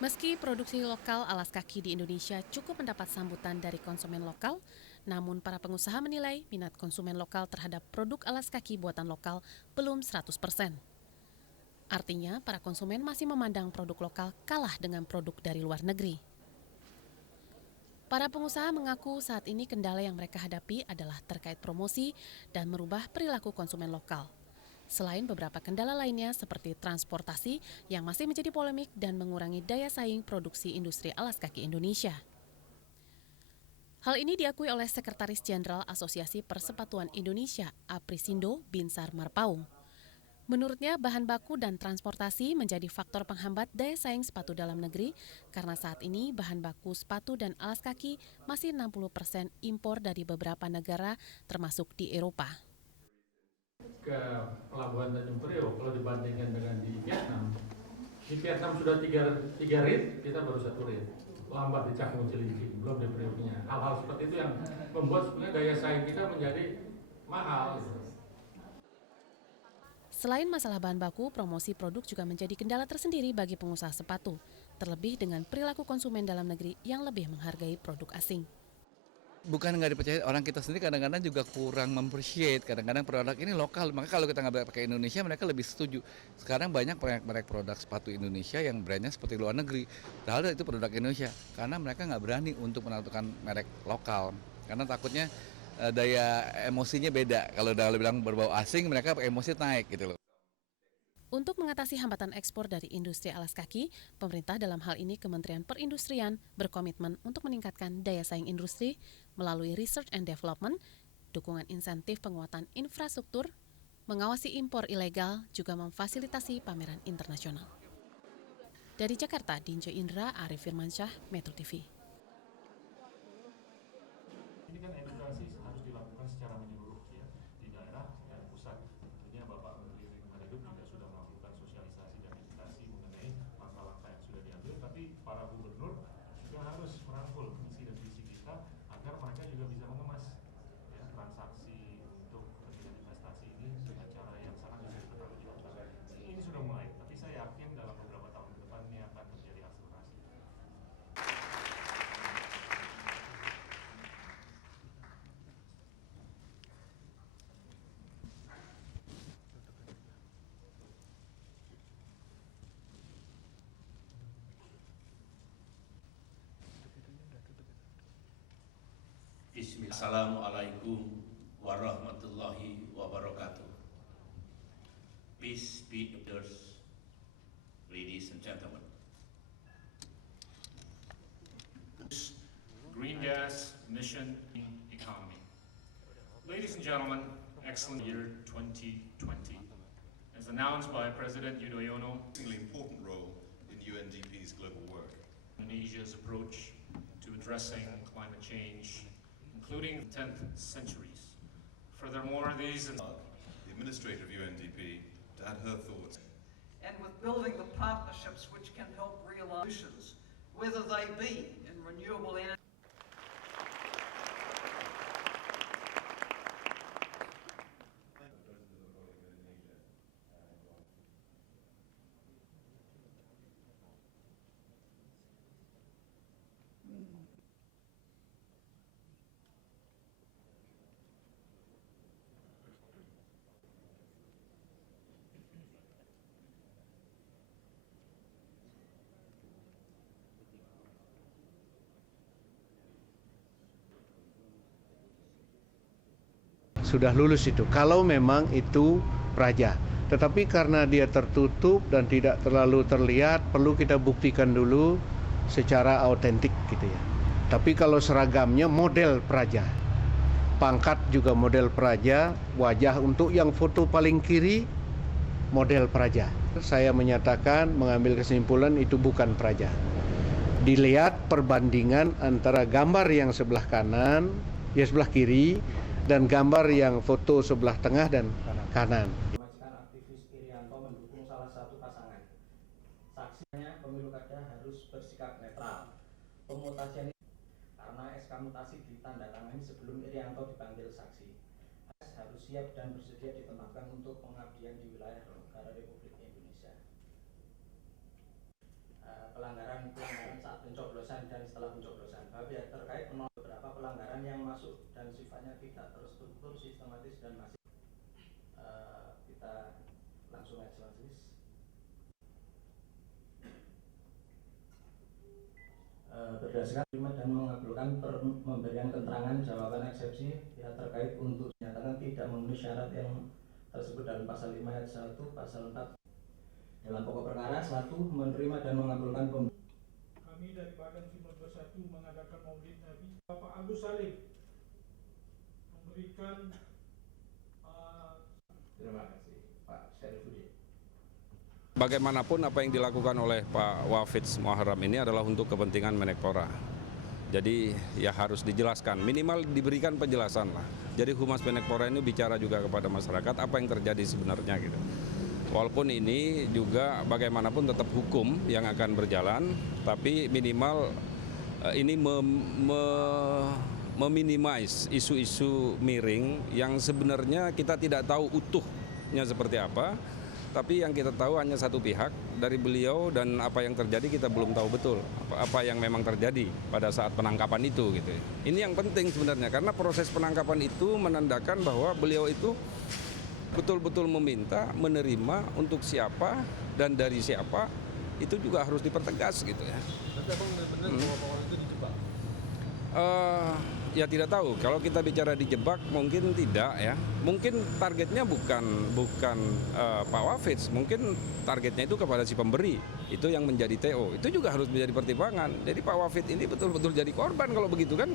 Meski produksi lokal alas kaki di Indonesia cukup mendapat sambutan dari konsumen lokal, namun para pengusaha menilai minat konsumen lokal terhadap produk alas kaki buatan lokal belum 100%. Artinya, para konsumen masih memandang produk lokal kalah dengan produk dari luar negeri. Para pengusaha mengaku saat ini kendala yang mereka hadapi adalah terkait promosi dan merubah perilaku konsumen lokal. Selain beberapa kendala lainnya seperti transportasi yang masih menjadi polemik dan mengurangi daya saing produksi industri alas kaki Indonesia. Hal ini diakui oleh Sekretaris Jenderal Asosiasi Persepatuan Indonesia, Aprisindo Binsar Marpaung. Menurutnya, bahan baku dan transportasi menjadi faktor penghambat daya saing sepatu dalam negeri karena saat ini bahan baku sepatu dan alas kaki masih 60% impor dari beberapa negara termasuk di Eropa. Ke pelabuhan Tanjung Priok, kalau dibandingkan dengan di Vietnam sudah tiga rit, kita baru 1 rit. Lambat di Cakung Cilincing, belum di Prioknya. Hal-hal seperti itu yang membuat sebenarnya daya saing kita menjadi mahal. Selain masalah bahan baku, promosi produk juga menjadi kendala tersendiri bagi pengusaha sepatu, terlebih dengan perilaku konsumen dalam negeri yang lebih menghargai produk asing. Bukan nggak dipercaya, orang kita sendiri kadang-kadang juga kurang mempercayai, kadang-kadang produk ini lokal, maka kalau kita nggak pakai Indonesia mereka lebih setuju. Sekarang banyak merek produk sepatu Indonesia yang brandnya seperti luar negeri, padahal itu produk Indonesia, karena mereka nggak berani untuk menentukan merek lokal, karena takutnya daya emosinya beda, kalau udah bilang berbau asing mereka emosi naik gitu loh. Untuk mengatasi hambatan ekspor dari industri alas kaki, pemerintah dalam hal ini Kementerian Perindustrian berkomitmen untuk meningkatkan daya saing industri melalui research and development, dukungan insentif penguatan infrastruktur, mengawasi impor ilegal, juga memfasilitasi pameran internasional. Dari Jakarta, Dinjo Indra, Arif Firmansyah, Metro TV. Ini kan edukasi harus dilakukan secara menyeluruh ya, di daerah dan pusat. Tentunya Bapak Menteri Lingkungan Hidup juga sudah melakukan sosialisasi dan edukasi mengenai langkah-langkah yang sudah diambil, tapi para gubernur juga harus merangkul visi dan visi kita agar mereka juga bisa mengemas ya, transaksi untuk kepentingan investasi ini dengan cara yang sangat bisa dipertanggungjawabkan. Ini sudah mulai, tapi saya yakin dalam beberapa tahun ke depan ini akan menjadi akselerasi. Assalamualaikum warahmatullahi wabarakatuh. Peace be upon us, ladies and gentlemen. Green gas emission economy. Ladies and gentlemen, excellent year 2020. As announced by President Yudhoyono, An important role in UNDP's global work. Indonesia's approach to addressing climate change, including the 10th centuries. Furthermore, these The administrator of UNDP to add her thoughts. And with building the partnerships which can help realize solutions, whether they be in renewable energy. Sudah lulus itu, kalau memang itu praja. Tetapi karena dia tertutup dan tidak terlalu terlihat, perlu kita buktikan dulu secara autentik gitu ya. Tapi kalau seragamnya model praja, pangkat juga model praja, wajah untuk yang foto paling kiri model praja. Saya menyatakan mengambil kesimpulan itu bukan praja. Dilihat perbandingan antara gambar yang sebelah kanan, ya sebelah kiri, dan gambar yang foto sebelah tengah dan kanan. Aktivis Irianto mendukung salah satu pasangan. Saksinya pemilu kada harus bersikap netral. Pemutasian karena SK mutasi ditandatangani sebelum Irianto dipanggil saksi. Harus siap dan bersedia ditempatkan untuk pengabdian di wilayah negara Republik Indonesia. Pelanggaran dan masih kita langsung aja majelis. Berdasarkan terima dan mengabulkan memberikan keterangan jawaban eksepsi ya terkait untuk dinyatakan tidak memenuhi syarat yang tersebut dalam pasal 5 ayat 1, pasal 4 dalam pokok perkara. 1. Menerima dan mengabulkan Kami dari Badan 1921 mengadakan Maulid Nabi. Bapak Agus Salim memberikan Terima kasih Pak Syarifudin. Bagaimanapun apa yang dilakukan oleh Pak Wafidz Muharram ini adalah untuk kepentingan Menpora. Jadi ya harus dijelaskan, minimal diberikan penjelasan lah. Jadi Humas Menpora ini bicara juga kepada masyarakat apa yang terjadi sebenarnya gitu. Walaupun ini juga bagaimanapun tetap hukum yang akan berjalan, tapi minimal ini meminimais isu-isu miring yang sebenarnya kita tidak tahu utuhnya seperti apa. Tapi yang kita tahu hanya satu pihak dari beliau dan apa yang terjadi kita belum tahu betul apa yang memang terjadi pada saat penangkapan itu gitu. Ini yang penting sebenarnya karena proses penangkapan itu menandakan bahwa beliau itu betul-betul meminta menerima untuk siapa dan dari siapa itu juga harus dipertegas gitu ya. Tapi abang benar-benar bahwa itu dijebak? Ya tidak tahu. Kalau kita bicara dijebak mungkin tidak ya. Mungkin targetnya bukan Pak Wafidz, mungkin targetnya itu kepada si pemberi. Itu yang menjadi TO. Itu juga harus menjadi pertimbangan. Jadi Pak Wafidz ini betul-betul jadi korban kalau begitu kan.